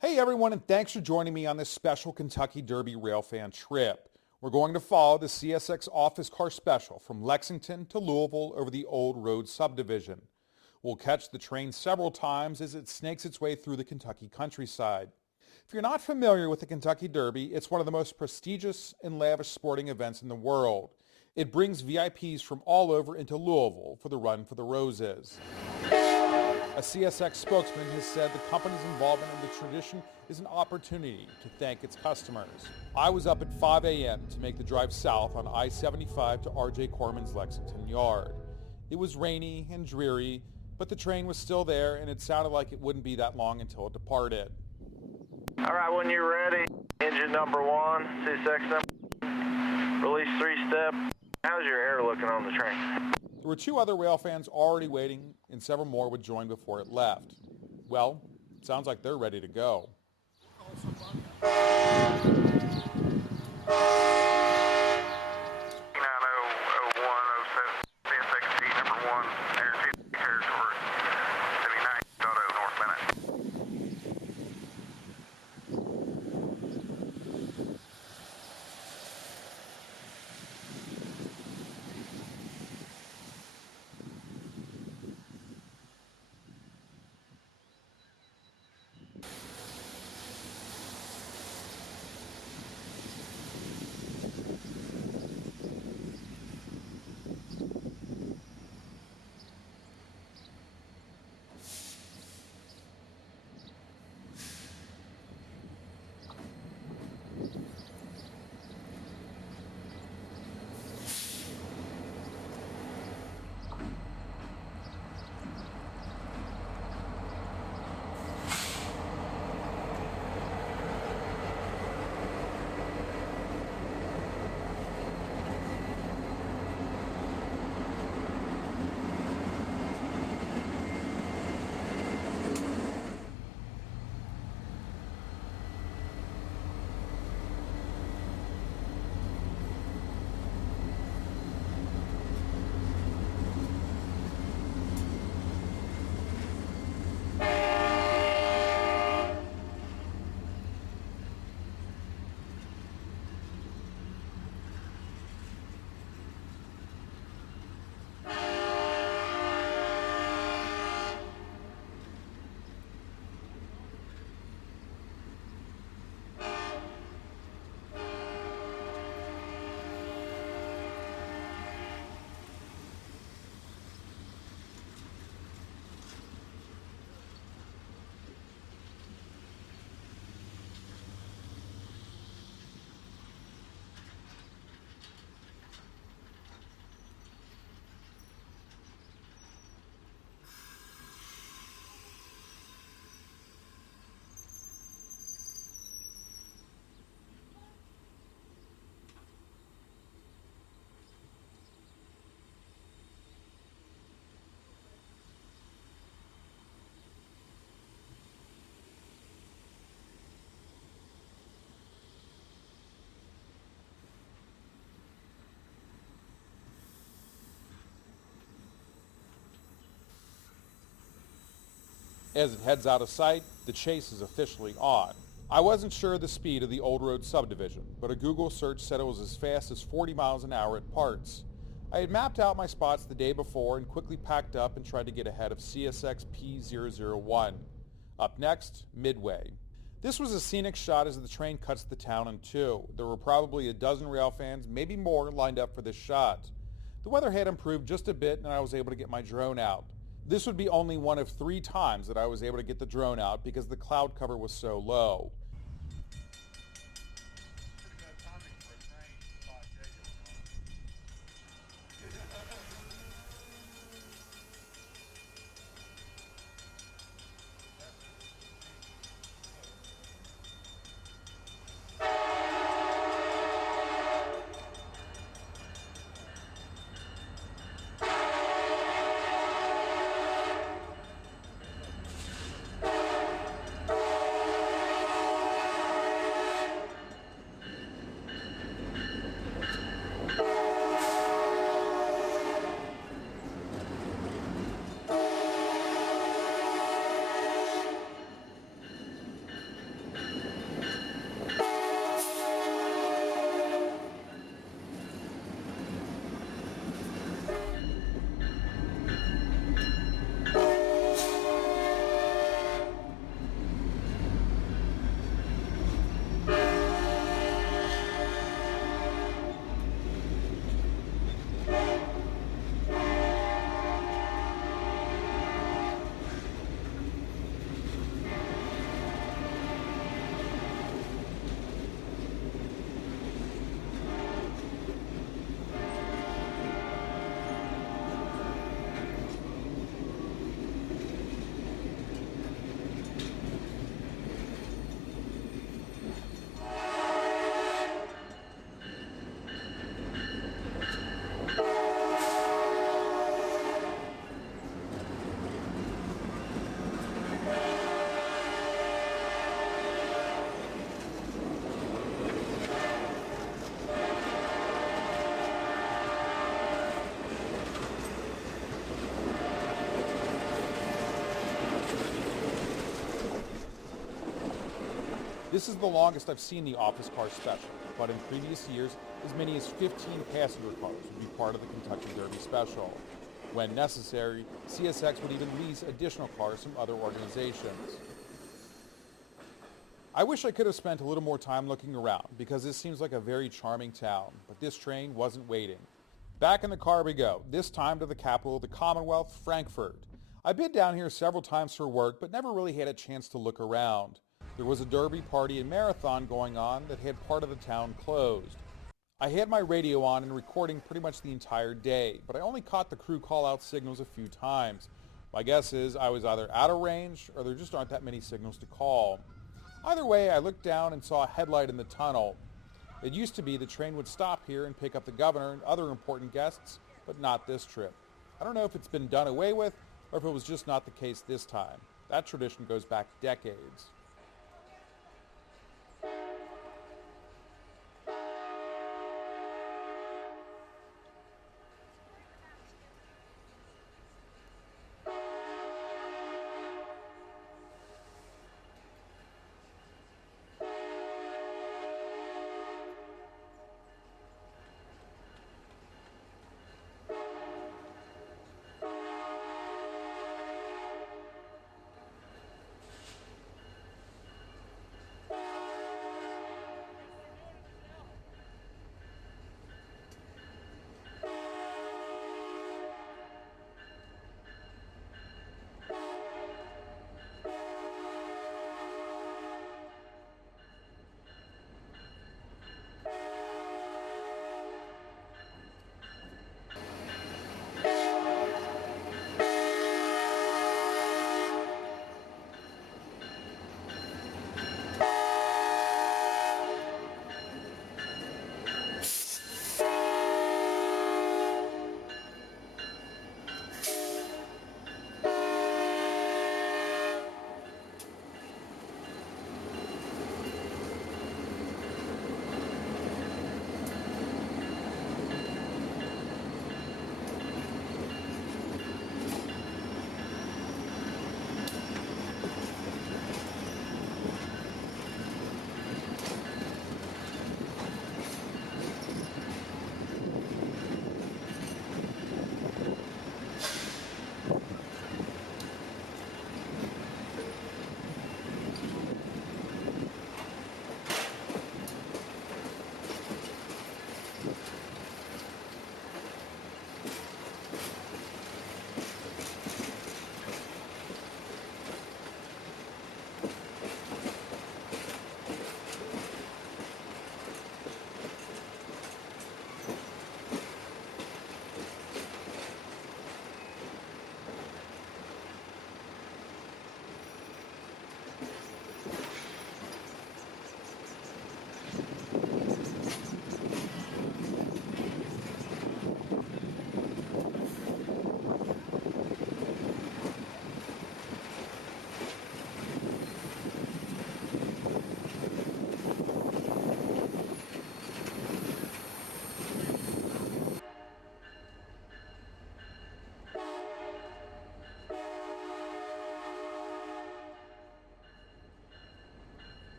Hey everyone, and thanks for joining me on this special Kentucky Derby Railfan trip. We're going to follow the CSX office car special from Lexington to Louisville over the old road subdivision. We'll catch the train several times as it snakes its way through the Kentucky countryside. If you're not familiar with the Kentucky Derby, it's one of the most prestigious and lavish sporting events in the world. It brings VIPs from all over into Louisville for the Run for the Roses. A CSX spokesman has said the company's involvement in the tradition is an opportunity to thank its customers. I was up at 5 a.m. to make the drive south on I-75 to R.J. Corman's Lexington yard. It was rainy and dreary, but the train was still there and it sounded like it wouldn't be that long until it departed. All right, when you're ready, engine number one, CSX number, release three-step. How's your air looking on the train? There were two other Railfans already waiting, and several more would join before it left. Well, it sounds like they're ready to go. 900107, CSX number one, air territory, 79.0 north minute. As it heads out of sight, the chase is officially on. I wasn't sure of the speed of the old road subdivision, but a Google search said it was as fast as 40 miles an hour at parts. I had mapped out my spots the day before and quickly packed up and tried to get ahead of CSX P001. Up next, Midway. This was a scenic shot as the train cuts the town in two. There were probably a dozen Railfans, maybe more, lined up for this shot. The weather had improved just a bit and I was able to get my drone out. This would be only one of 3 times that I was able to get the drone out because the cloud cover was so low. This is the longest I've seen the office car special, but in previous years, as many as 15 passenger cars would be part of the Kentucky Derby special. When necessary, CSX would even lease additional cars from other organizations. I wish I could have spent a little more time looking around because this seems like a very charming town, but this train wasn't waiting. Back in the car we go, this time to the capital of the Commonwealth, Frankfurt. I've been down here several times for work, but never really had a chance to look around. There was a derby party and marathon going on that had part of the town closed. I had my radio on and recording pretty much the entire day, but I only caught the crew call-out signals a few times. My guess is I was either out of range or there just aren't that many signals to call. Either way, I looked down and saw a headlight in the tunnel. It used to be the train would stop here and pick up the governor and other important guests, but not this trip. I don't know if it's been done away with or if it was just not the case this time. That tradition goes back decades.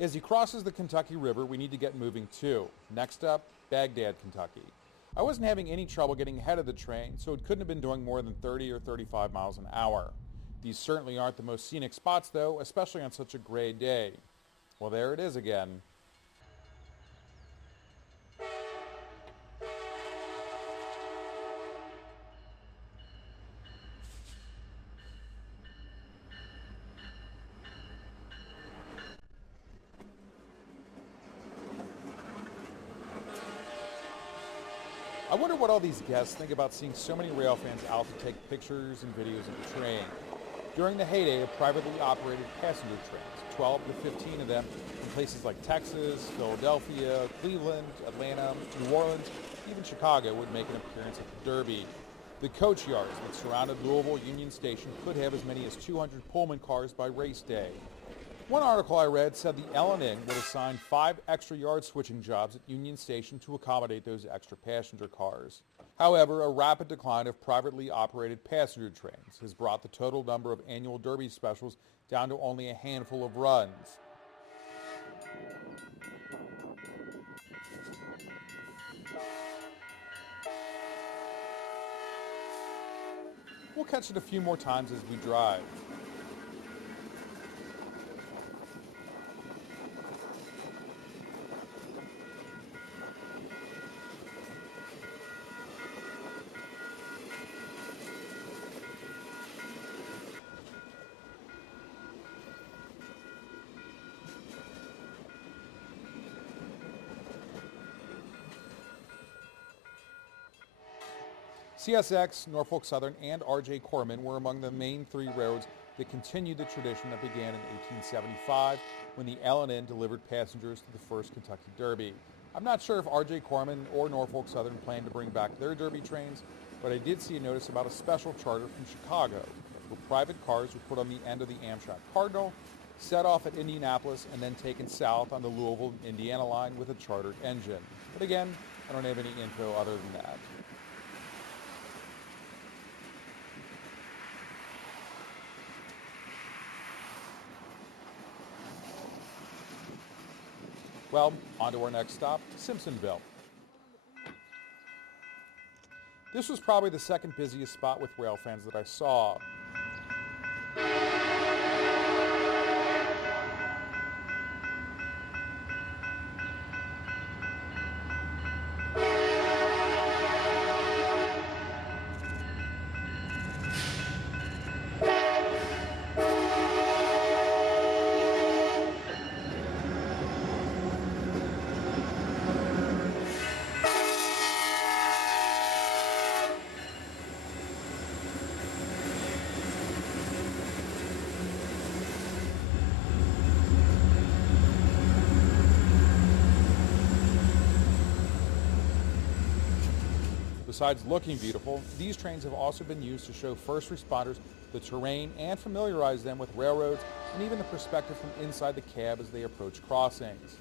As he crosses the Kentucky River, we need to get moving too. Next up, Baghdad, Kentucky. I wasn't having any trouble getting ahead of the train, so it couldn't have been doing more than 30 or 35 miles an hour. These certainly aren't the most scenic spots though, especially on such a gray day. Well, there it is again. I wonder what all these guests think about seeing so many rail fans out to take pictures and videos of the train. During the heyday of privately operated passenger trains, 12 to 15 of them in places like Texas, Philadelphia, Cleveland, Atlanta, New Orleans, even Chicago would make an appearance at the Derby. The coach yards that surrounded Louisville Union Station could have as many as 200 Pullman cars by race day. One article I read said the L&N would assign 5 extra yard switching jobs at Union Station to accommodate those extra passenger cars. However, a rapid decline of privately operated passenger trains has brought the total number of annual Derby specials down to only a handful of runs. We'll catch it a few more times as we drive. CSX, Norfolk Southern, and R.J. Corman were among the main 3 roads that continued the tradition that began in 1875 when the L&N delivered passengers to the first Kentucky Derby. I'm not sure if R.J. Corman or Norfolk Southern planned to bring back their Derby trains, but I did see a notice about a special charter from Chicago where private cars were put on the end of the Amtrak Cardinal, set off at Indianapolis, and then taken south on the Louisville, Indiana line with a chartered engine. But again, I don't have any info other than that. Well, on to our next stop, Simpsonville. This was probably the second busiest spot with Railfans that I saw. Besides looking beautiful, these trains have also been used to show first responders the terrain and familiarize them with railroads and even the perspective from inside the cab as they approach crossings.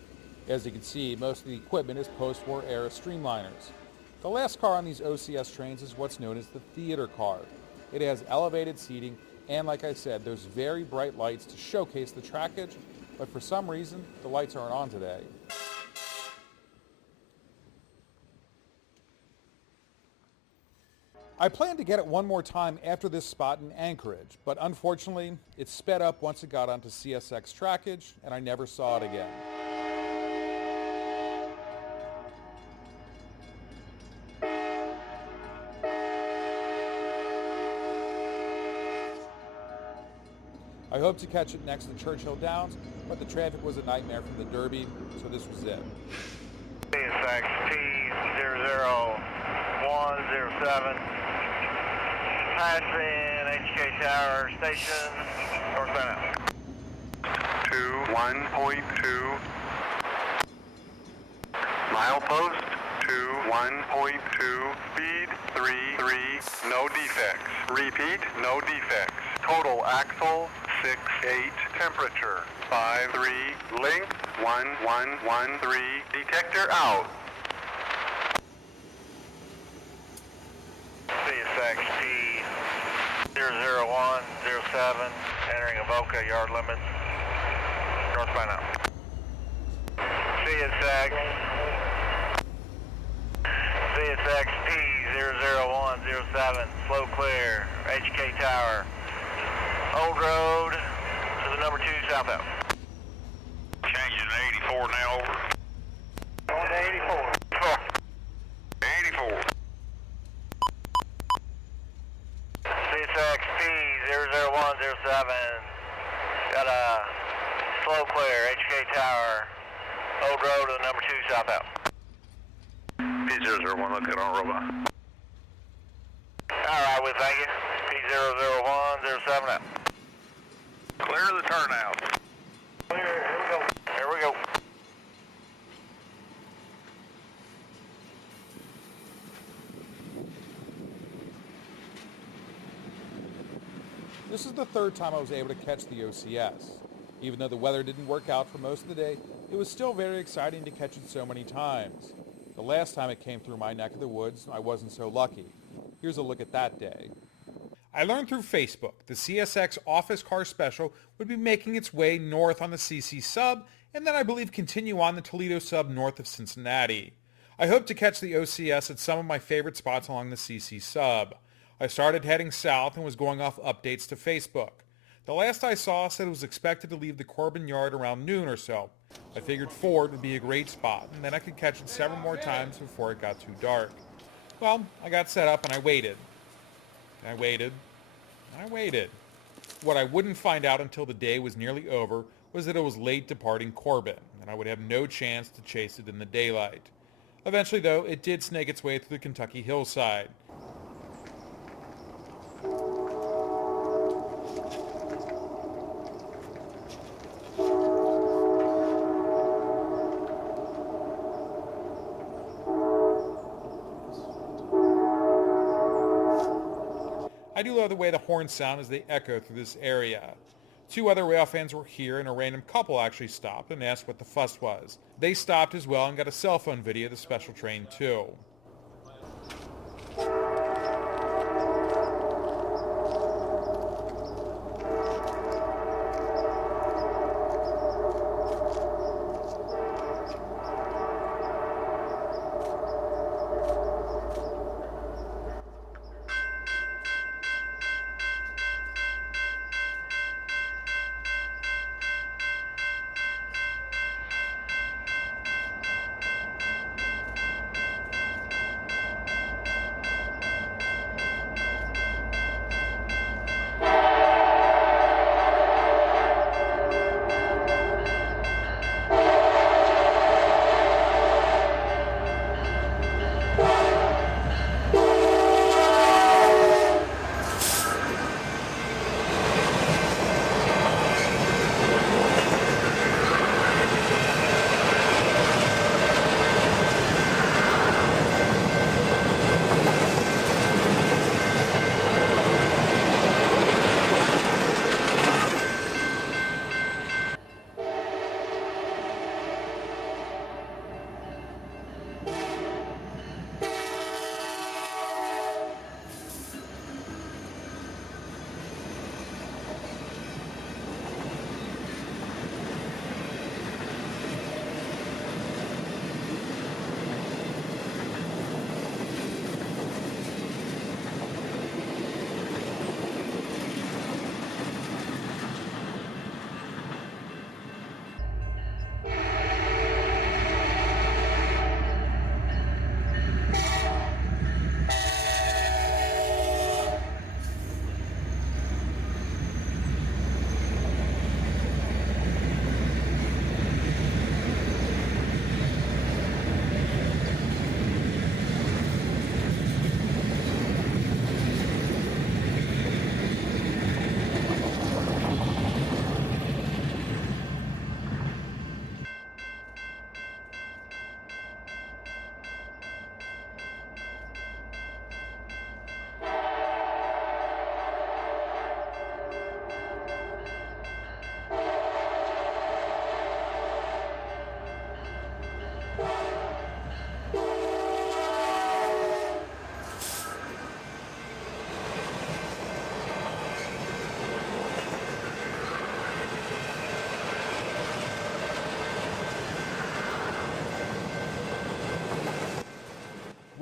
As you can see, most of the equipment is post-war era streamliners. The last car on these OCS trains is what's known as the theater car. It has elevated seating and, like I said, those very bright lights to showcase the trackage, but for some reason, the lights aren't on today. I planned to get it one more time after this spot in Anchorage, but unfortunately, it sped up once it got onto CSX trackage, and I never saw it again. I hoped to catch it next to Churchill Downs, but the traffic was a nightmare from the Derby, so this was it. CSX T00107, passing HK Tower Station, northbound. 1.2, milepost 1.2, speed 33, no defects. Repeat, no defects. Total axle 6.8, temperature 5.3, length 1.113, detector out. CSX T00107, entering Avoca, yard limits, northbound out. CSX. CSX P00107, slow clear, HK Tower. Old Road to the number 2 southbound. Changing to 84 now, over. Going to 84. 84. CSX P00107, got a slow clear, HK Tower. Old Road to the number 2 southbound. P001, look at on robot. Alright, well, thank you. P00107 out. Clear the turnout. Clear, here we go. Here we go. This is the third time I was able to catch the OCS. Even though the weather didn't work out for most of the day, it was still very exciting to catch it so many times. The last time it came through my neck of the woods, I wasn't so lucky. Here's a look at that day. I learned through Facebook the CSX office car special would be making its way north on the CC sub, and then I believe continue on the Toledo sub north of Cincinnati. I hope to catch the OCS at some of my favorite spots along the CC sub. I started heading south and was going off updates to Facebook. The last I saw said it was expected to leave the Corbin Yard around noon or so. I figured Ford would be a great spot, and then I could catch it several more times before it got too dark. Well, I got set up and I waited. I waited. I waited. What I wouldn't find out until the day was nearly over was that it was late departing Corbin, and I would have no chance to chase it in the daylight. Eventually, though, it did snake its way through the Kentucky hillside. I do love the way the horns sound as they echo through this area. 2 other Railfans were here, and a random couple actually stopped and asked what the fuss was. They stopped as well and got a cell phone video of the special train too.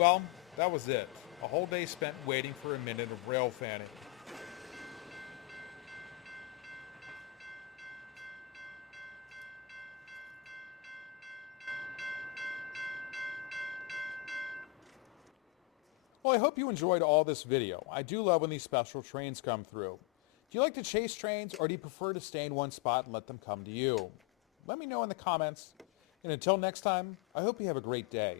Well, that was it. A whole day spent waiting for a minute of rail fanning. Well, I hope you enjoyed all this video. I do love when these special trains come through. Do you like to chase trains, or do you prefer to stay in one spot and let them come to you? Let me know in the comments. And until next time, I hope you have a great day.